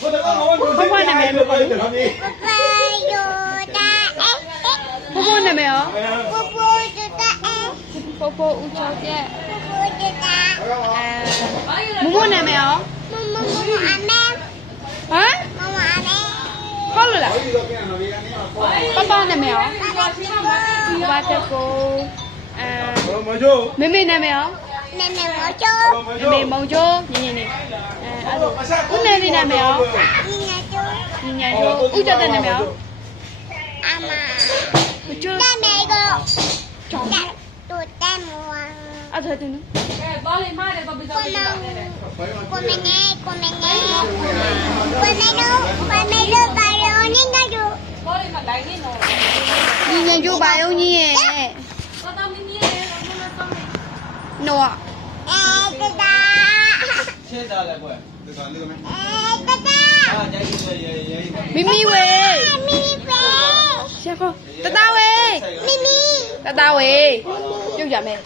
พ่อနာမည်လို့ခေါ်တယ်พ่อနာမည်ရောပို့ဦးချောပြက်မမနာမည်ရောဟမ်ဟုတ်လို့လားပပနာမည်ရောဘာတက်ကိုမေမေနာမည်ရောမေမေမောင်ကျော်ညင်ညင်နေအဲ့ဒါဦးနေလေးနာမည်ရောညင်ညင်ကျော်ဦးကျော်တဲ့နာမည်ရောကျော်အဲ့ဒါတင်နော်သွားလေမားတယ်တော့ပြီးတော့ညင်ညင်ကျိုးပါရုံကြီးရဲ့တော့တော့မင်းကြီးရဲ့နော်ရှင်းသားလဲကွယ်ဒီကောင်လေးကမမမိမိဝေရှာခေါတတဝေတတဝေပြုတ်ကြမယ်